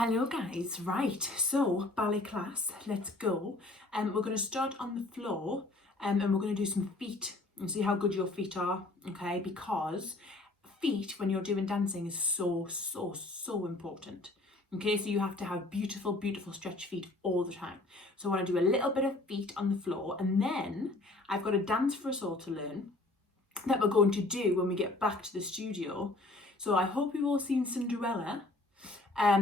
Hello guys, right, so ballet class, let's go. We're going to start on the floor and we're going to do some feet and see how good your feet are, okay, because feet when you're doing dancing is so important, okay, so you have to have beautiful stretch feet all the time. So I want to do a little bit of feet on the floor, and then I've got a dance for us all to learn that we're going to do when we get back to the studio. So I hope you've all seen Cinderella.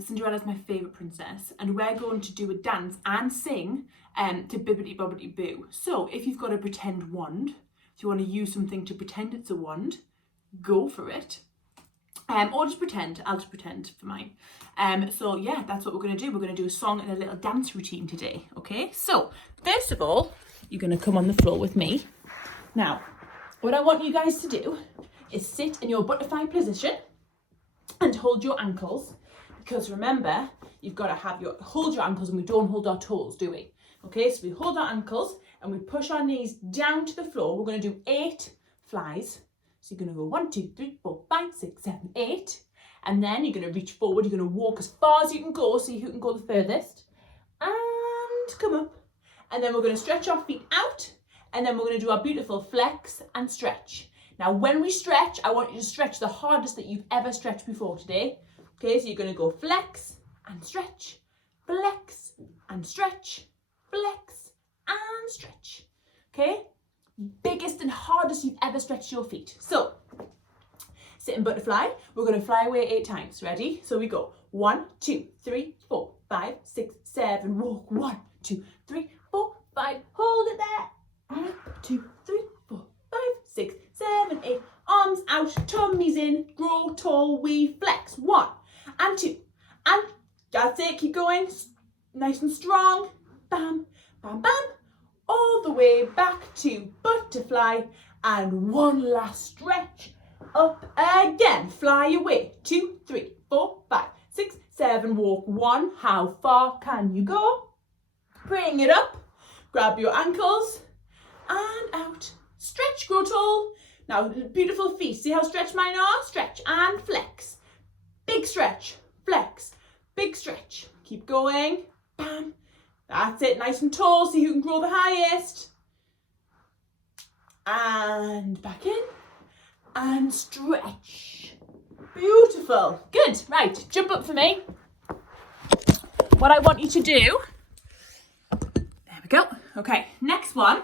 Cinderella's my favourite princess, and we're going to do a dance and sing to Bibbidi Bobbidi Boo. So if you've got a pretend wand, if you want to use something to pretend it's a wand, go for it. Or just pretend. I'll just pretend for mine. So yeah, that's what we're going to do. We're going to do a song and a little dance routine today, okay? So first of all, you're going to come on the floor with me. Now, what I want you guys to do is sit in your butterfly position and hold your ankles. Because remember, you've got to hold your ankles, and we don't hold our toes, do we? Okay, so we hold our ankles and we push our knees down to the floor. We're going to do 8 flies. So you're going to go 1, 2, 3, 4, 5, 6, 7, 8. And then you're going to reach forward. You're going to walk as far as you can go, see who can go the furthest. And come up. And then we're going to stretch our feet out. And then we're going to do our beautiful flex and stretch. Now, when we stretch, I want you to stretch the hardest that you've ever stretched before today. Okay, so you're going to go flex and stretch, flex and stretch, flex and stretch. Okay, biggest and hardest you've ever stretched your feet. So, sit in butterfly. We're going to fly away 8 times. Ready? So we go 1, 2, 3, 4, 5, 6, 7. Walk 1, 2, 3, 4, 5. Hold it there. 1, 2, 3, 4, 5, 6, 7, 8. Arms out, tummies in. Grow tall. We flex. 1. And 2, and that's it, keep going, nice and strong, bam, bam, bam, all the way back to butterfly, and one last stretch, up again, fly away, 2, 3, 4, 5, 6, 7, walk 1, how far can you go, bring it up, grab your ankles, and out, stretch, grow tall, now beautiful feet, see how stretched mine are, stretch and flex. Big stretch, flex, big stretch. Keep going, bam. That's it, nice and tall. See who can grow the highest. And back in, and stretch. Beautiful, good. Right, jump up for me. What I want you to do, there we go. Okay, next one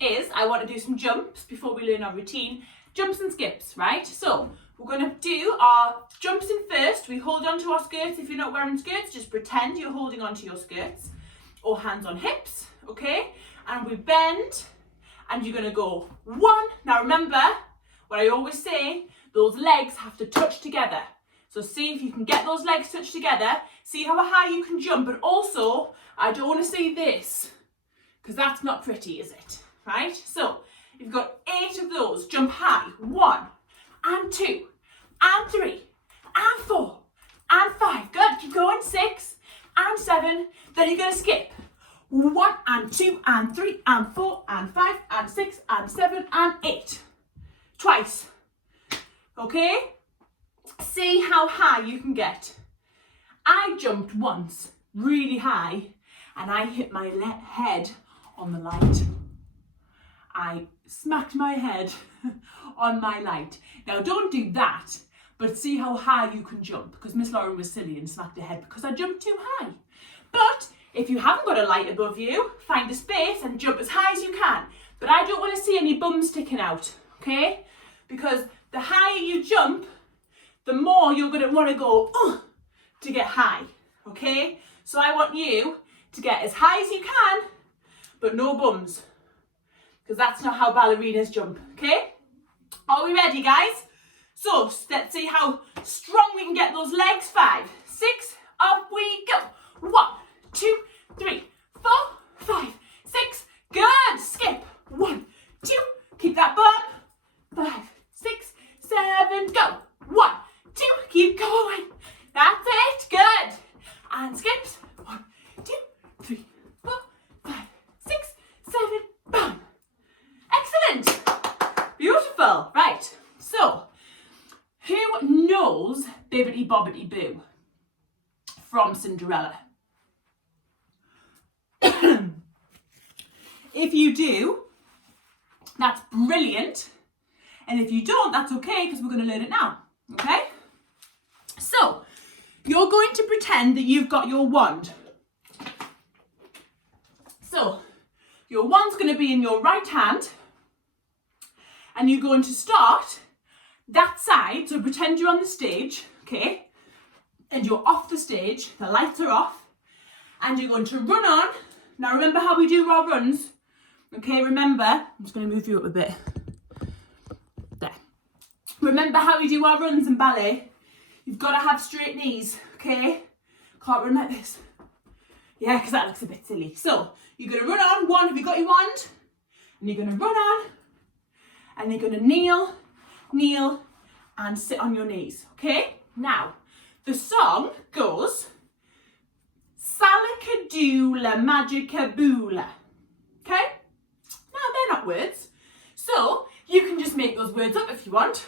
is I want to do some jumps before we learn our routine. Jumps and skips, right? So, we're going to do our jumps in first. We hold on to our skirts. If you're not wearing skirts, just pretend you're holding on to your skirts or hands on hips, okay? And we bend, and you're going to go 1. Now remember, what I always say, those legs have to touch together. So see if you can get those legs touched together. See how high you can jump. But also, I don't want to see this, because that's not pretty, is it? Right? So, you've got 8 of those. Jump high. 1, and 2, and 3, and 4, and 5. Good, keep going. 6, and 7. Then you're going to skip. 1, and 2, and 3, and 4, and 5, and 6, and 7, and 8. Twice. Okay? See how high you can get. I jumped once, really high, and I hit my head on the light. I smacked my head on my light. Now don't do that, but see how high you can jump, because Miss Lauren was silly and smacked her head because I jumped too high. But if you haven't got a light above you, find a space and jump as high as you can. But I don't want to see any bums sticking out, okay? Because the higher you jump, the more you're going to want to go to get high, okay? So I want you to get as high as you can, but no bums, because that's not how ballerinas jump, okay? Are we ready, guys? So let's see how strong we can get those legs. 5, 6, up we go. 1, 2, 3, 4, 5, 6. Good. Skip. 1, 2. Keep that bump. 5, 6, 7. Go. 1, 2. Keep going. That's it. Good. And skips. 1, 2, 3, 4, 5, 6, 7. Bam. Excellent. Beautiful. Right. So, who knows Bibbidi Bobbidi Boo? from Cinderella. If you do, that's brilliant. And if you don't, that's okay, because we're going to learn it now. Okay? So, you're going to pretend that you've got your wand. So, your wand's going to be in your right hand. And you're going to start that side. So, pretend you're on the stage. Okay? And you're off the stage. The lights are off. And you're going to run on. Now, remember how we do our runs? Okay, remember. I'm just going to move you up a bit. There. Remember how we do our runs in ballet? You've got to have straight knees, okay? Can't run like this. Yeah, because that looks a bit silly. So, you're going to run on. One, have you got your wand? And you're going to run on. And you're going to kneel, and sit on your knees, okay? Now, the song goes, Salakadoola Magica Boola. Okay? Now, they're not words. So, you can just make those words up if you want.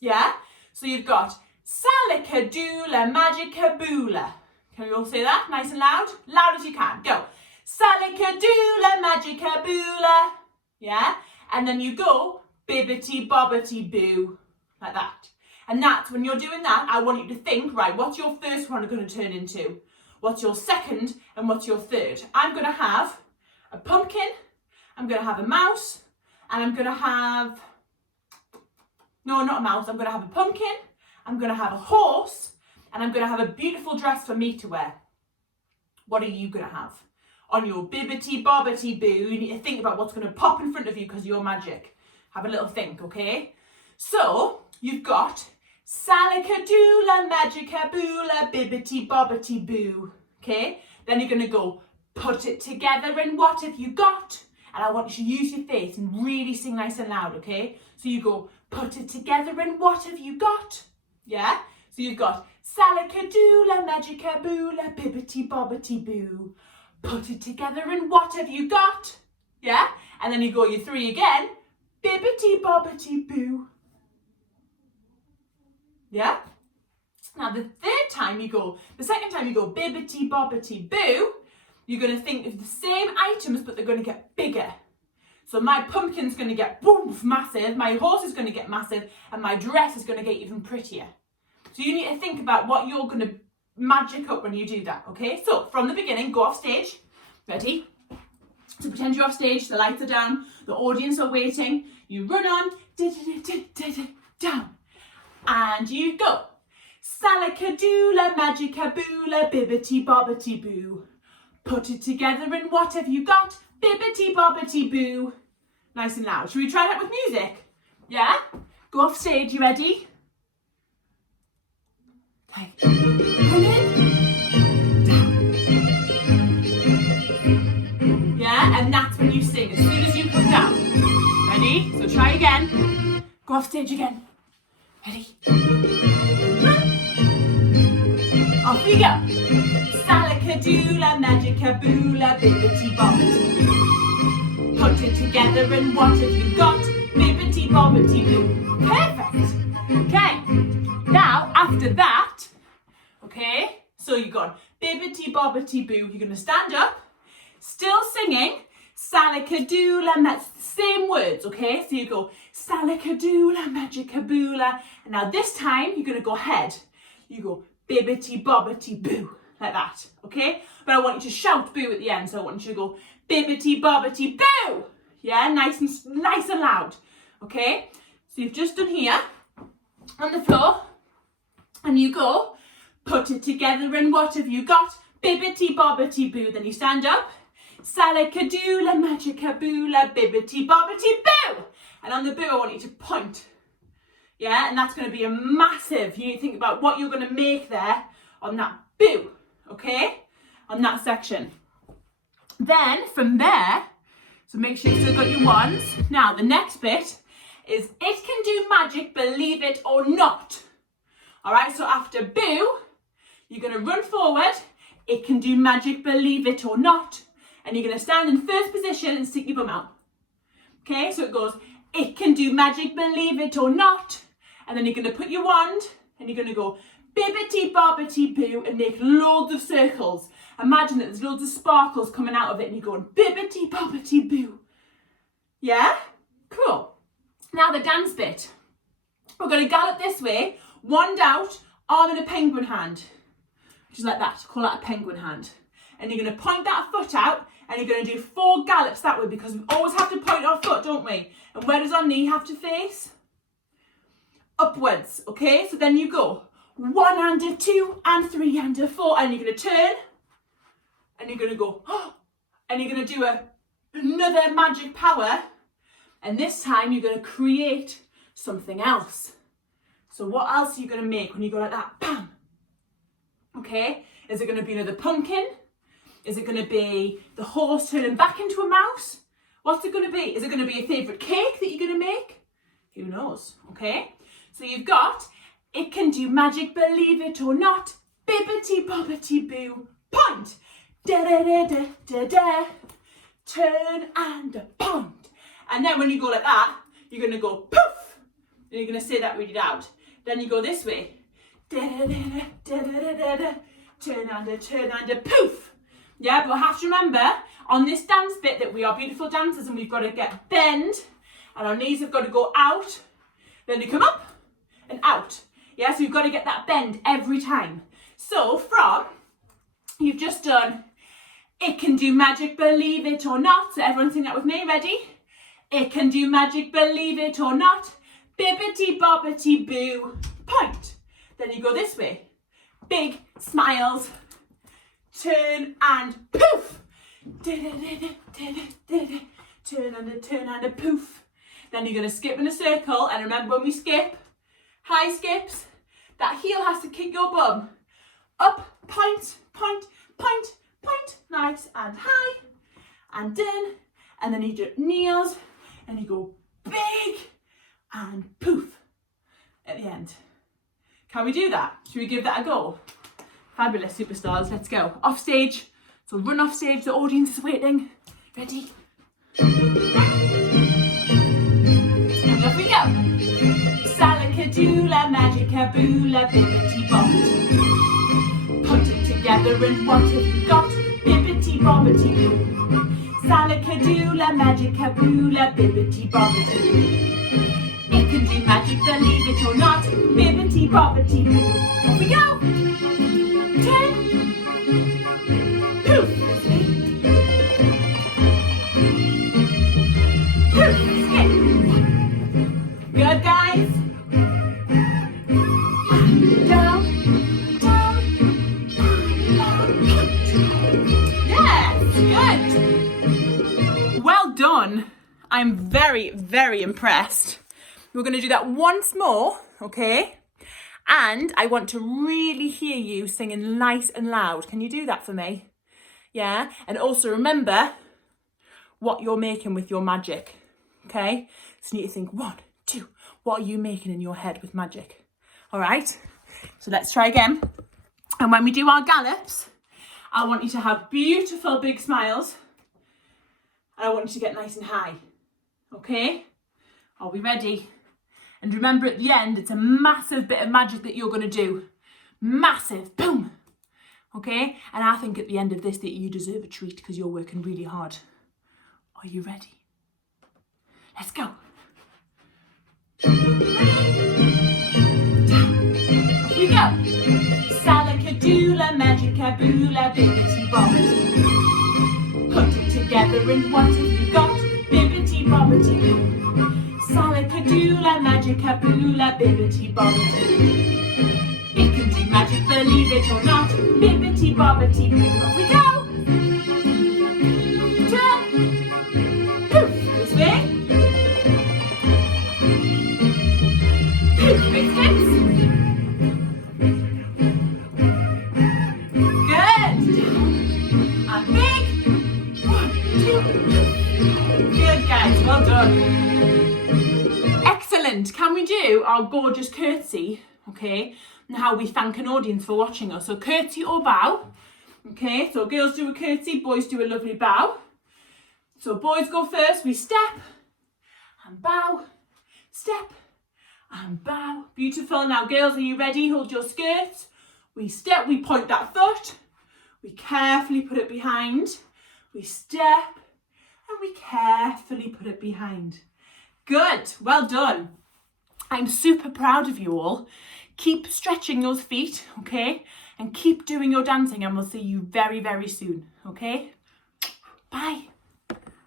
Yeah? So, you've got Salakadoola Magica Boola. Can we all say that nice and loud? Loud as you can. Go. Salakadoola Magica Boola. Yeah? And then you go bibbity bobbity boo. Like that. And that's when you're doing that, I want you to think, right, what's your first one going to turn into? What's your second and what's your third? I'm going to have a pumpkin, I'm going to have a mouse, and I'm going to have, no, not a mouse, I'm going to have a pumpkin, I'm going to have a horse, and I'm going to have a beautiful dress for me to wear. What are you going to have? On your bibbity bobbity boo, you need to think about what's going to pop in front of you because you're magic. Have a little think, okay? So, you've got Salakadoola Magica Boola Bibbity Bobbity Boo. Okay? Then you're going to go, put it together and what have you got? And I want you to use your face and really sing nice and loud, okay? So you go, put it together and what have you got? Yeah? So you've got Salakadoola Magica Boola Bibbity Bobbity Boo. Put it together and what have you got? Yeah? And then you go your three again. Bibbity Bobbity Boo. Yeah? Now the second time you go bibbity bobbity boo, you're going to think of the same items but they're going to get bigger. So my pumpkin's going to get boom, massive, my horse is going to get massive, and my dress is going to get even prettier. So you need to think about what you're going to magic up when you do that, okay? So from the beginning, go off stage. Ready? So pretend you're off stage, the lights are down, the audience are waiting, you run on, down. And you go. Salakadoola Magica Boola Bibbity Bobbity Boo. Put it together and what have you got? Bibbity Bobbity Boo. Nice and loud. Should we try that with music? Yeah? Go off stage, you ready? Okay. Come in. Down. Yeah? And that's when you sing, as soon as you come down. Ready? So try again. Go off stage again. Ready? Off we go. Salakadoola Magica Boola Bibbity Bobbity Boo. Put it together and what have you got? Bibbity Bobbity Boo. Perfect. Okay. Now, after that, okay, so you've got Bibbity Bobbity Boo. You're going to stand up, still singing Salakadoola, same words, okay? So you go Salakadoola Magica Boola. And now this time, you're going to go head. You go Bibbity Bobbity Boo, like that, okay? But I want you to shout boo at the end, so I want you to go Bibbity Bobbity Boo! Yeah, nice and loud, okay? So you've just done here, on the floor, and you go, put it together and what have you got? Bibbity Bobbity Boo. Then you stand up, Salakadoola Magica Boola Bibbity Bobbity Boo! And on the boo, I want you to point. Yeah, and that's going to be a massive, you need to think about what you're going to make there on that boo, okay? On that section. Then, from there, so make sure you've still got your wands. Now, the next bit is it can do magic, believe it or not. All right, so after boo, you're going to run forward. It can do magic, believe it or not. And you're going to stand in first position and stick your bum out. Okay, so it goes, it can do magic, believe it or not. And then you're going to put your wand and you're going to go bibbity bobbity boo, and make loads of circles. Imagine that there's loads of sparkles coming out of it and you're going bibbity bobbity boo. Yeah? Cool. Now the dance bit. We're going to gallop this way, wand out, arm in a penguin hand. Just like that, call that a penguin hand. And you're going to point that foot out and you're going to do 4 gallops that way, because we always have to point our foot, don't we? And where does our knee have to face? Upwards, okay? So then you go 1 and a 2 and 3 and a 4, and you're going to turn and you're going to go, and you're going to do another magic power, and this time you're going to create something else. So what else are you going to make when you go like that? Bam! Okay, is it going to be another pumpkin? Is it going to be the horse turning back into a mouse? What's it going to be? Is it going to be a favourite cake that you're going to make? Who knows, okay? So you've got, it can do magic, believe it or not, bibbity bobbity boo, point, da da da da da da, turn and point. And then when you go like that, you're going to go poof, and you're going to say that really loud. Then you go this way, da da da da da da da da, turn and a poof. Yeah, but I have to remember, on this dance bit, that we are beautiful dancers and we've got to get bend, and our knees have got to go out, then they come up and out. Yeah, so you've got to get that bend every time. So from, you've just done, it can do magic, believe it or not. So everyone sing that with me, ready? It can do magic, believe it or not, bibbity bobbity boo, point. Then you go this way, big smiles, turn and poof, turn and a poof. Then you're going to skip in a circle, and remember when we skip, high skips, that heel has to kick your bum. Up, point, point, point, point, nice and high, and in, and then you do kneels, and you go big, and poof, at the end. Can we do that? Should we give that a go? Fabulous superstars, let's go. Off stage, so run off stage, the audience is waiting. Ready? And off we go. Salakadoola, magicaboola, bibbity bobbity. Put it together and what have you got? Bibbity bobbity boo. Salakadoola, magicaboola, bibbity bobbity. It can do magic, believe it or not, bibbity bobbity boo. Off we go. Turn. Poof. This way. Poof. Skip. Good, guys. Down, down, yes, good. Well done. I'm very, very impressed. We're going to do that once more, okay? And I want to really hear you singing nice and loud. Can you do that for me? Yeah? And also remember what you're making with your magic, okay? So you need to think, 1, 2, what are you making in your head with magic? All right? So let's try again. And when we do our gallops, I want you to have beautiful big smiles. And I want you to get nice and high, okay? Are we ready? And remember, at the end, it's a massive bit of magic that you're going to do. Massive. Boom. Okay? And I think at the end of this that you deserve a treat because you're working really hard. Are you ready? Let's go. Off we go. Salakadoola, magicaboola, bibbity bobbity. Put it together and what have you got? Bibbity bobbity boo. Salakadoola, magicaboola, bibbity bobbity. It can do magic, believe it or not, bibbity bobbity boo. Off we go. Turn. Poof. This way. Poof. Big steps. Good. And big. 1, 2. Good, guys. Well done. Excellent. Can we do our gorgeous curtsy, okay, and how we thank an audience for watching us? So curtsy or bow, okay, so girls do a curtsy, boys do a lovely bow. So boys go first, we step and bow, step and bow. Beautiful. Now girls, are you ready? Hold your skirts. We step, we point that foot. We carefully put it behind. We step and we carefully put it behind. Good, well done. I'm super proud of you all. Keep stretching those feet, okay? And keep doing your dancing, and we'll see you very, very soon, okay? Bye.